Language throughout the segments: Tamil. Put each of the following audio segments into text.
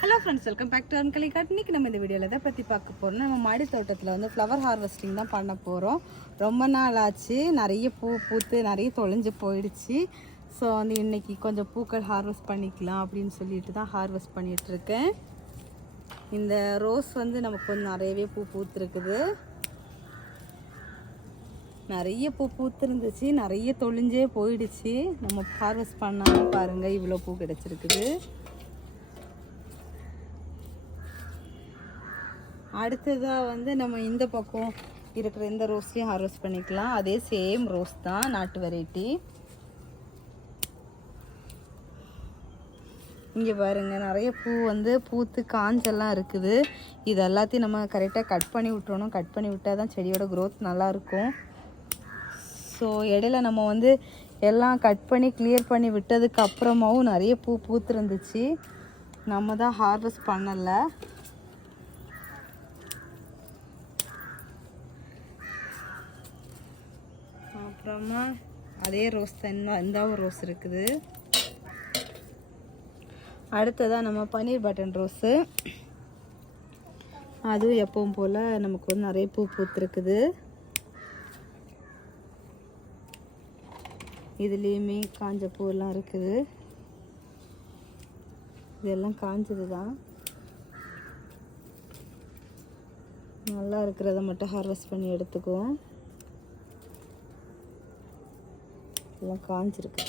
Hello friends welcome back to அன்கலி காட் இன்னைக்கு நம்ம இந்த வீடியோவில் எதை பற்றி பார்க்க போகிறோம் நம்ம மாடி தோட்டத்தில் வந்து ஃப்ளவர் ஹார்வெஸ்டிங் தான் பண்ண போகிறோம் ரொம்ப நாள் ஆச்சு. நிறைய பூ பூத்து நிறைய தொலைஞ்சு போயிடுச்சு. ஸோ வந்து இன்றைக்கி கொஞ்சம் பூக்கள் ஹார்வெஸ்ட் பண்ணிக்கலாம் அப்படின்னு சொல்லிட்டு தான் ஹார்வெஸ்ட் பண்ணிகிட்ருக்கேன் இந்த ரோஸ் வந்து நமக்கு கொஞ்சம் நிறையவே பூ பூத்துருக்குது. நிறைய பூ பூத்துருந்துச்சு. நிறைய தொழிஞ்சே போயிடுச்சு. நம்ம ஹார்வெஸ்ட் பண்ணாமல் பாருங்கள் இவ்வளோ பூ கிடச்சிருக்குது. அடுத்ததாக வந்து நம்ம இந்த பக்கம் இருக்கிற இந்த ரோஸ்லேயும் ஹார்வெஸ்ட் பண்ணிக்கலாம். அதே சேம் ரோஸ் தான் நாட்டு வெரைட்டி இங்கே பாருங்க நிறைய பூ வந்து பூத்து காஞ்செல்லாம் இருக்குது. இது எல்லாத்தையும் நம்ம கரெக்டாக கட் பண்ணி விட்டுறணும். கட் பண்ணி விட்டால் தான் செடியோட க்ரோத் நல்லாயிருக்கும் ஸோ இடையில நம்ம வந்து எல்லாம் கட் பண்ணி கிளியர் பண்ணி விட்டதுக்கு அப்புறமாவும் நிறைய பூ பூத்துருந்துச்சு. நம்ம தான் ஹார்வெஸ்ட் பண்ணலை. அப்புறமா அதே ரோஸ் தான் இன்னும் இந்த ஒரு ரோஸ் இருக்குது. அடுத்ததாக நம்ம பன்னீர் பட்டன் ரோஸு. அதுவும் எப்பவும் போல் நமக்கு வந்து நிறைய பூ பூத்துருக்குது. இதுலேயுமே காஞ்ச பூவெல்லாம் இருக்குது. இதெல்லாம் காஞ்சது தான் நல்லா இருக்கிறத மட்டும் ஹார்வெஸ்ட் பண்ணி எடுத்துக்குவோம். எல்லாம் காஞ்சிருக்கு.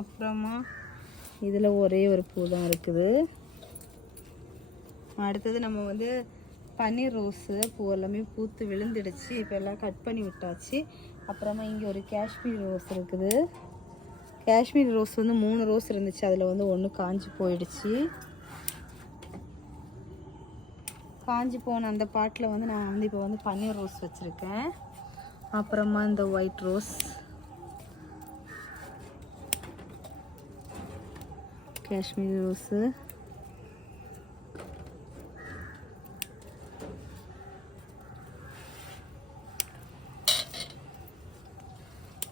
அப்புறமா இதில் ஒரே ஒரு பூ தான் இருக்குது. அடுத்தது நம்ம வந்து பன்னீர் ரோஸு பூ எல்லாமே பூத்து விழுந்துடுச்சு. இப்போ எல்லாம் கட் பண்ணி விட்டாச்சு. அப்புறமா இங்கே ஒரு காஷ்மீர் ரோஸ் இருக்குது. காஷ்மீர் ரோஸ் வந்து மூணு ரோஸ் இருந்துச்சு. அதில் வந்து ஒன்று காஞ்சி போயிடுச்சு. காஞ்சி போன அந்த பாட்டில் வந்து நான் வந்து இப்போ வந்து பன்னீர் ரோஸ் வச்சுருக்கேன். அப்புறமா இந்த ஒயிட் ரோஸ். காஷ்மீர் ரோஸு.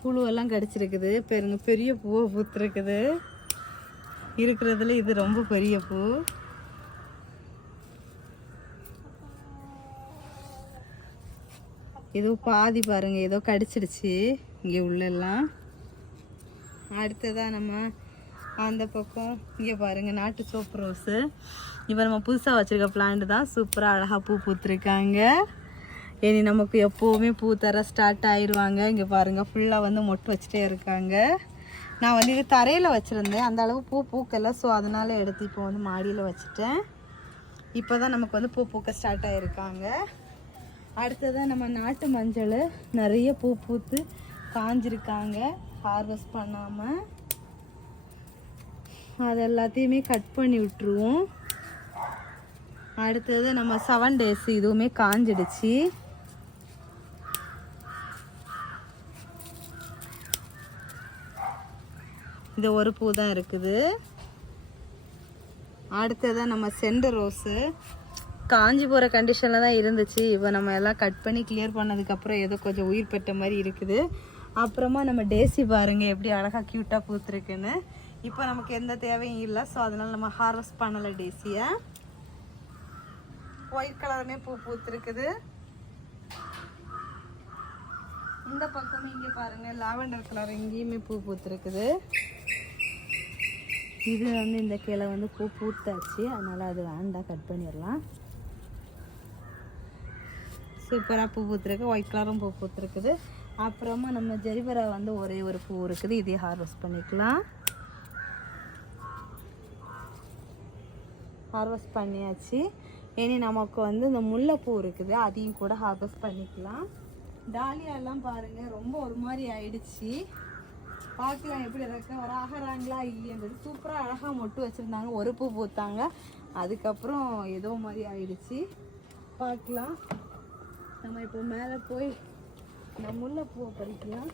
புழுவெல்லாம் கடிச்சிருக்குது. பெருங்க பெரிய பூவை பூத்துருக்குது. இருக்கிறதுல இது ரொம்ப பெரிய பூ. ஏதோ பாதி பாருங்கள் ஏதோ கடிச்சிடுச்சு. இங்கே உள்ளெல்லாம். அடுத்ததாக நம்ம அந்த பக்கம் இங்கே பாருங்க நாட்டு சோப்பு ரோஸு. இப்போ நம்ம புதுசாக வச்சுருக்க பிளான்ட் தான் சூப்பராக அழகாக பூ பூத்துருக்காங்க. இனி நமக்கு எப்போவுமே பூ தர ஸ்டார்ட் ஆயிடுவாங்க இங்கே பாருங்கள் ஃபுல்லாக வந்து மொட்டு வச்சுட்டே இருக்காங்க. நான் வந்து இது தரையில் வச்சுருந்தேன். அந்த அளவு பூ பூக்கலை ஸோ அதனால் எடுத்து இப்போ வந்து மாடியில் வச்சுட்டேன். இப்போ தான் நமக்கு வந்து பூ பூக்க ஸ்டார்ட் ஆகிருக்காங்க அடுத்ததாக நம்ம நாட்டு மஞ்சள் நிறைய பூ பூத்து காஞ்சிருக்காங்க. ஹார்வெஸ்ட் பண்ணாமல் அது எல்லாத்தையுமே கட் பண்ணி விட்டுருவோம். அடுத்தது நம்ம செவன் டேஸ் இதுவுமே காஞ்சிடுச்சு. இது ஒரு பூ தான் இருக்குது. அடுத்ததாக நம்ம செண்டு ரோஸு. காஞ்சி போகிற கண்டிஷனில் தான் இருந்துச்சு. இப்போ நம்ம எல்லாம் கட் பண்ணி கிளியர் பண்ணதுக்கப்புறம் ஏதோ கொஞ்சம் உயிர் பெற்ற மாதிரி இருக்குது. அப்புறமா நம்ம டேசி பாருங்க எப்படி அழகாக க்யூட்டாக பூத்துருக்குன்னு. இப்போ நமக்கு எந்த தேவையும் இல்லை. ஸோ அதனால் நம்ம ஹார்வெஸ்ட் பண்ணலை டேசியை. ஒயிட் கலருமே பூ பூத்துருக்குது. இந்த பக்கம் இங்கே பாருங்க லாவெண்டர் கலர் இங்கேயுமே பூ பூத்துருக்குது. இது வந்து இந்த கிளை வந்து பூ பூத்தாச்சு. அதனால் அது வேண்டாம் கட் பண்ணிடலாம். சூப்பராக பூ பூத்துருக்கு. ஒயிட் கலரும் பூ பூத்துருக்குது. அப்புறமா நம்ம ஜெரிபரா வந்து ஒரே ஒரு பூ இருக்குது. இதே ஹார்வெஸ்ட் பண்ணிக்கலாம். ஹார்வெஸ்ட் பண்ணியாச்சு. இனி நமக்கு வந்து இந்த முல்லைப்பூ இருக்குது. அதையும் கூட ஹார்வெஸ்ட் பண்ணிக்கலாம். டாலியாலாம் பாருங்கள் ரொம்ப ஒரு மாதிரி ஆயிடுச்சு. பார்க்கலாம் எப்படி ரெக்கவர் ஆகிறாங்களா இல்லையன்றது சூப்பராக அழகாக மொட்டு வச்சுருந்தாங்க. ஒரு பூ பூத்தாங்க. அதுக்கப்புறம் ஏதோ மாதிரி ஆயிடுச்சு. பார்க்கலாம். நம்ம இப்போ மேலே போய் இந்த முல்லைப்பூவை பறிக்கலாம்.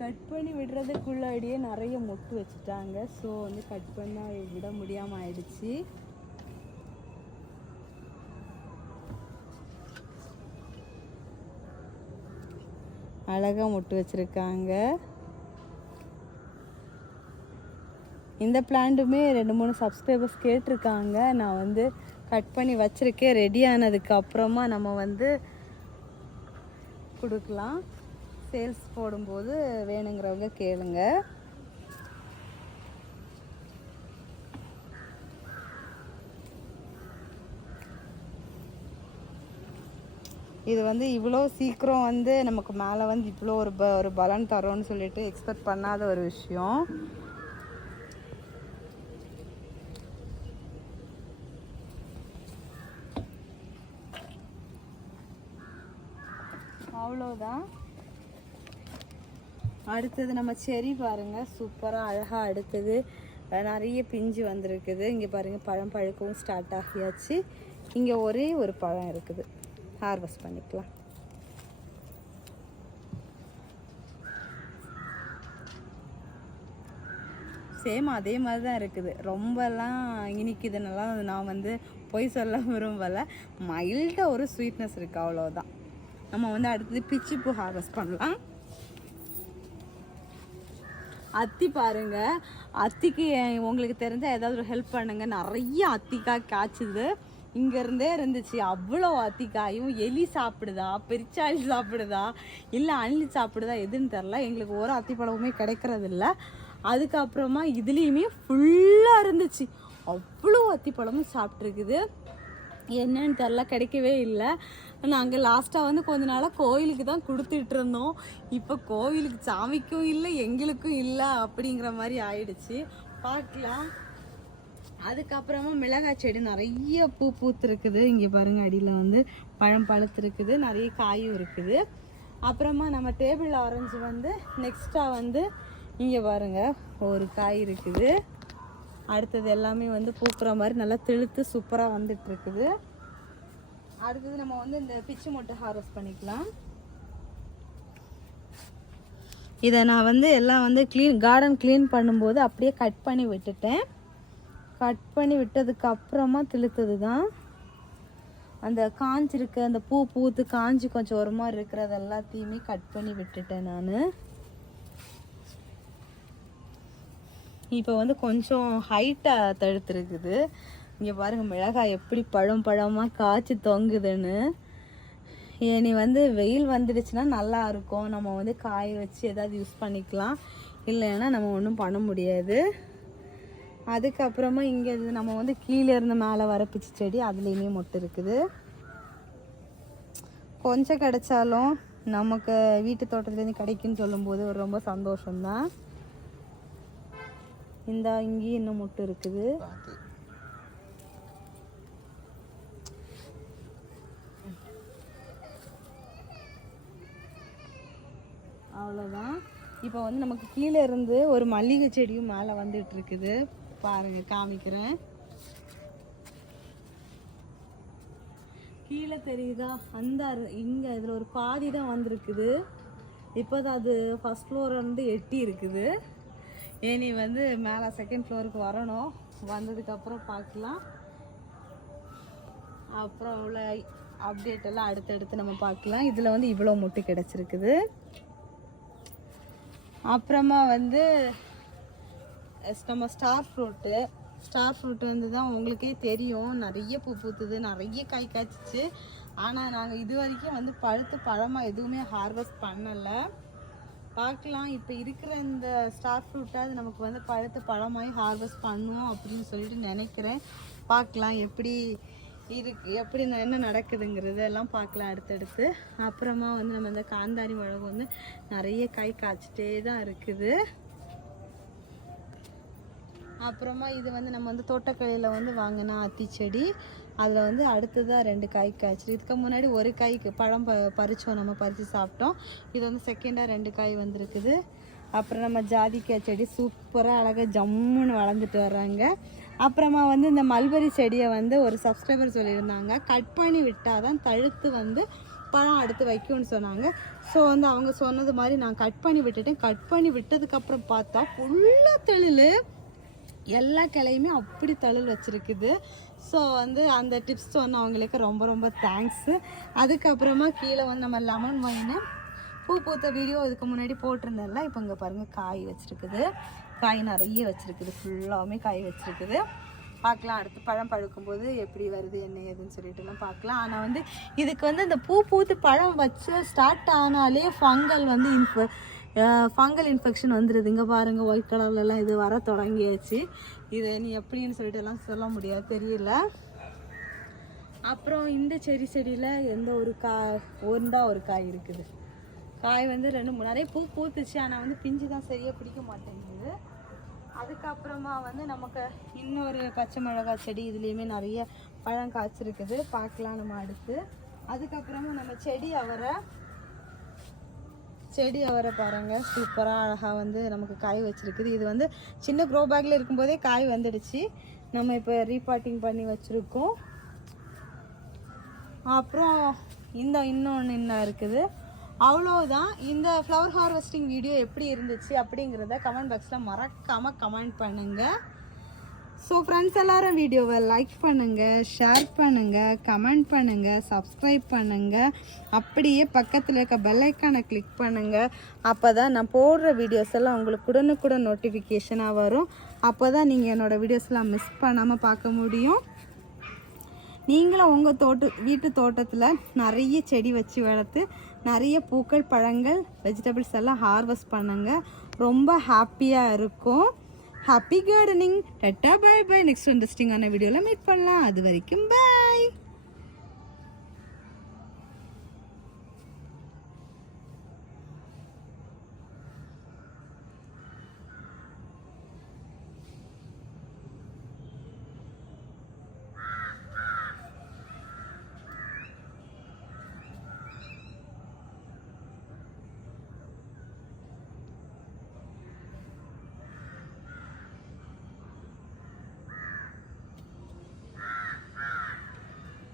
கட் பண்ணி விடுறதுக்குள்ளாடியே நிறைய மொட்டு வச்சுட்டாங்க. ஸோ வந்து கட் பண்ண விட முடியாமல் ஆயிடுச்சு. அழகாக மொட்டு வச்சுருக்காங்க. இந்த பிளான்ட்டுமே ரெண்டு மூணு சப்ஸ்கிரைபர்ஸ் கேட்டிருக்காங்க. நான் வந்து கட் பண்ணி வச்சுருக்கேன் ரெடி ஆனதுக்கு அப்புறமா நம்ம வந்து கொடுக்கலாம். சேல்ஸ் போடும்போது வேணுங்கிறவங்க கேளுங்க. இது வந்து இவ்வளோ சீக்கிரம் வந்து நமக்கு மேலே வந்து இவ்வளோ ஒரு ப ஒரு பலன் தரோன்னு சொல்லிட்டு எக்ஸ்பெக்ட் பண்ணாத ஒரு விஷயம். அவ்வளோதான் அடுத்தது நம்ம செரி பாருங்கள் சூப்பராக அழகாக அடுத்தது. நிறைய பிஞ்சு வந்திருக்குது. இங்கே பாருங்கள் பழம் பழுக்கவும் ஸ்டார்ட் ஆகியாச்சு. இங்கே ஒரே ஒரு பழம் இருக்குது. ஹார்வெஸ்ட் பண்ணிக்கலாம். சேம் அதே மாதிரி தான் இருக்குது. ரொம்பலாம் இனிக்குதுன்னெல்லாம் நான் வந்து பொய் சொல்ல விரும்பலை. மைல்டாக ஒரு ஸ்வீட்னஸ் இருக்குது அவ்வளோதான் நம்ம வந்து அடுத்தது பிச்சு பூ ஹார்வெஸ்ட் பண்ணலாம். அத்தி பாருங்க. அத்திக்கு உங்களுக்கு தெரிஞ்ச ஏதாவது ஒரு ஹெல்ப் பண்ணுங்க. நிறைய அத்திக்காய் காய்ச்சுது. இங்கேருந்தே இருந்துச்சு. அவ்வளோ அத்திக்காயும் எலி சாப்பிடுதா? பெரிச்சாளி சாப்பிடுதா? இல்லை அள்ளி சாப்பிடுதா? எதுன்னு தெரில எங்களுக்கு ஒரு அத்திப்பழமுமே கிடைக்கிறதில்ல. அதுக்கப்புறமா இதுலேயுமே ஃபுல்லாக இருந்துச்சு. அவ்வளோ அத்திப்பழமும் சாப்பிட்ருக்குது என்னன்னு தெரில கிடைக்கவே இல்லை. நாங்கள் லாஸ்ட்டாக வந்து கொஞ்ச நாளாக கோயிலுக்கு தான் கொடுத்துட்டு இருந்தோம். இப்போ கோவிலுக்கு சாமிக்கும் இல்லை எங்களுக்கும் இல்லை அப்படிங்கிற மாதிரி ஆயிடுச்சு. பார்க்கலாம். அதுக்கப்புறமா மிளகாய் செடி நிறைய பூ பூத்துருக்குது. இங்கே பாருங்க அடியில் வந்து பழம் பழுத்துருக்குது. நிறைய காயும் இருக்குது. அப்புறமா நம்ம டேபிள் ஆரஞ்சு வந்து நெக்ஸ்ட்டாக வந்து இங்கே பாருங்க ஒரு காய் இருக்குது. அடுத்தது எல்லாமே வந்து பூக்குற மாதிரி நல்லா தெளுத்து சூப்பராக வந்துட்டுருக்குது அடுத்தது நம்ம வந்து இந்த பிச்சு மொட்டை ஹார்வெஸ்ட் பண்ணிக்கலாம். இதை நான் வந்து எல்லாம் வந்து க்ளீன் கார்டன் க்ளீன் பண்ணும்போது அப்படியே கட் பண்ணி விட்டுட்டேன். கட் பண்ணி விட்டதுக்கு அப்புறமா திழுத்தது தான் அந்த காஞ்சிருக்க அந்த பூ பூத்து காஞ்சி கொஞ்சம் ஒரு மாதிரி இருக்கிறது எல்லாத்தையுமே கட் பண்ணி விட்டுட்டேன் நான். இப்போ வந்து கொஞ்சம் ஹைட்டாக தடுத்துருக்குது இங்கே பாருங்க மிளகாய் எப்படி பழம் பழமாக காய்ச்சி தொங்குதுன்னு. இனி வந்து வெயில் வந்துடுச்சுன்னா நல்லா இருக்கும். நம்ம வந்து காய வச்சு ஏதாவது யூஸ் பண்ணிக்கலாம். இல்லைன்னா நம்ம ஒன்றும் பண்ண முடியாது. அதுக்கப்புறமா இங்கே நம்ம வந்து கீழே இருந்து மேலே வர பிச்சு செடி அதுலேயுமே மொட்டு இருக்குது. கொஞ்சம் கிடைச்சாலும் நமக்கு வீட்டு தோட்டத்துலேருந்து கிடைக்குன்னு சொல்லும்போது ஒரு ரொம்ப சந்தோஷம்தான். இந்த இங்கேயும் இன்னும் மொட்டு இருக்குது. அவ்வளோதான் இப்போ வந்து நமக்கு கீழே இருந்து ஒரு மல்லிகை செடியும் மேலே வந்துட்டு இருக்குது பாருங்க காமிக்கிறேன். கீழே தெரியுதா? அந்த அரு- இதில் ஒரு பாதி தான் வந்திருக்குது. இப்போ தான் அது ஃபர்ஸ்ட் ஃப்ளோர் வந்து எட்டி இருக்குது ஏனி வந்து மேலே செகண்ட் ஃப்ளோருக்கு வரணும். வந்ததுக்கப்புறம் பார்க்கலாம். அப்புறம் உள்ள அப்டேட் எல்லாம் அடுத்தடுத்து நம்ம பார்க்கலாம். இதில் வந்து இவ்வளோ முட்டை கிடச்சிருக்குது. அப்புறமா வந்து நம்ம ஸ்டார் ஃப்ரூட்டு ஸ்டார் ஃப்ரூட் வந்து தான் உங்களுக்கே தெரியும். நிறைய பூ பூத்துது நிறைய காய் காய்ச்சிச்சு. ஆனால் நாங்கள் இது வரைக்கும் வந்து பழுத்து பழமாக எதுவுமே ஹார்வெஸ்ட் பண்ணலை. பார்க்கலாம். இப்போ இருக்கிற இந்த ஸ்டார் ஃப்ரூட்டாவது நமக்கு வந்து பழுத்து பழமாகி ஹார்வெஸ்ட் பண்ணுவோம் அப்படின்னு சொல்லிட்டு நினைக்கிறேன். பார்க்கலாம் எப்படி இருக்கு. எப்படி என்ன நடக்குதுங்கிறது எல்லாம் பார்க்கலாம் அடுத்தடுத்து. அப்புறமா வந்து நம்ம இந்த காந்தாரி மிளகு வந்து நிறைய காய் காய்ச்சிட்டே தான் இருக்குது. அப்புறமா இது வந்து நம்ம வந்து தோட்டக்கலையில் வந்து வாங்கினா அத்தி செடி அதில் வந்து அடுத்ததாக ரெண்டு காய் காய்ச்சிரு இதுக்கு முன்னாடி ஒரு காய்க்கு பழம் ப பறித்தோம் நம்ம பறித்து சாப்பிட்டோம். இது வந்து செகண்டாக ரெண்டு காய் வந்திருக்குது. அப்புறம் நம்ம ஜாதிக்காய் செடி சூப்பராக அழகாக ஜம்முன்னு வளர்ந்துட்டு வர்றாங்க. அப்புறமா வந்து இந்த மல்பரி செடியை வந்து ஒரு சப்ஸ்கிரைபர் சொல்லியிருந்தாங்க. கட் பண்ணி விட்டால் தான் தழுத்து வந்து பழம் அடுத்து வைக்கும்னு சொன்னாங்க. ஸோ வந்து அவங்க சொன்னது மாதிரி நான் கட் பண்ணி விட்டுட்டேன். கட் பண்ணி விட்டதுக்கப்புறம் பார்த்தா ஃபுல்லாக தெளில் எல்லா கிளையுமே அப்படி தழுல் வச்சுருக்குது. ஸோ வந்து அந்த டிப்ஸ் சொன்னவங்களுக்கு ரொம்ப ரொம்ப தேங்க்ஸு அதுக்கப்புறமா கீழே வந்து நம்ம லெமன் வைனை பூ பூத்த வீடியோ இதுக்கு முன்னாடி போட்டிருந்தேன்ல. இப்போ இங்கே பாருங்கள் காய் வச்சுருக்குது. காய் நிறைய வச்சுருக்குது. ஃபுல்லாகவுமே காய் வச்சுருக்குது. பார்க்கலாம். அடுத்து பழம் பழுக்கும்போது எப்படி வருது என்ன ஏதுன்னு சொல்லிட்டுலாம் பார்க்கலாம். ஆனால் வந்து இதுக்கு வந்து இந்த பூ பூத்து பழம் வச்சு ஸ்டார்ட் ஆனாலே ஃபங்கல் வந்து இன்ஃப ஃபங்கல் இன்ஃபெக்ஷன் வந்துடுது இங்கே பாருங்கள் ஒயிட் கலர்லலாம் இது வர தொடங்கியாச்சு. இது நீ எப்படின்னு சொல்லிட்டு எல்லாம் சொல்ல முடியாது தெரியல. அப்புறம் இந்த செடி செடியில் எந்த ஒரு காய் ஒன்றா ஒரு காய் இருக்குது. காய் வந்து ரெண்டு மூணு நிறைய பூ பூத்துச்சு ஆனால் வந்து பிஞ்சு தான் சரியாக பிடிக்க மாட்டேங்குது. அதுக்கப்புறமா வந்து நமக்கு இன்னொரு பச்சை மிளகாய் செடி இதுலேயுமே நிறைய பழம் காய்ச்சிருக்குது. பார்க்கலாம் நம்ம அடுத்து. அதுக்கப்புறமா நம்ம செடி அவரை செடி அவரை பாருங்கள் சூப்பராக அழகாக வந்து நமக்கு காய் வச்சுருக்குது. இது வந்து சின்ன க்ரோ பேக்கில் இருக்கும்போதே காய் வந்துடுச்சு. நம்ம இப்போ ரீபாட்டிங் பண்ணி வச்சுருக்கோம். அப்புறம் இந்த இன்னொன்று என்ன இருக்குது. அவ்வளோதான் இந்த ஃப்ளவர் ஹார்வெஸ்டிங் வீடியோ எப்படி இருந்துச்சு அப்படிங்கிறத கமெண்ட் பாக்ஸில் மறக்காமல் கமெண்ட் பண்ணுங்கள் ஸோ ஃப்ரெண்ட்ஸ் எல்லாரும் வீடியோவை லைக் பண்ணுங்கள் ஷேர் பண்ணுங்கள் கமெண்ட் பண்ணுங்கள் சப்ஸ்கிரைப் பண்ணுங்கள் அப்படியே பக்கத்தில் இருக்க பெல்லைக்கானை கிளிக் பண்ணுங்கள் அப்போ தான் நான் போடுற வீடியோஸ் எல்லாம் உங்களுக்கு உடனுக்குடன் நோட்டிஃபிகேஷனாக வரும். அப்போ தான் நீங்கள் என்னோடய வீடியோஸ்லாம் மிஸ் பண்ணாமல் பார்க்க முடியும். நீங்களும் உங்கள் தோட்ட வீட்டு தோட்டத்தில் நிறைய செடி வச்சு வளர்த்து நிறைய பூக்கள் பழங்கள் வெஜிடபிள்ஸ் எல்லாம் ஹார்வெஸ்ட் பண்ணுங்க. ரொம்ப ஹாப்பியாக இருக்கும். Happy gardening tata bye bye next இன்ட்ரெஸ்டிங்கான வீடியோவில் மீட் பண்ணலாம். அது வரைக்கும் பாய்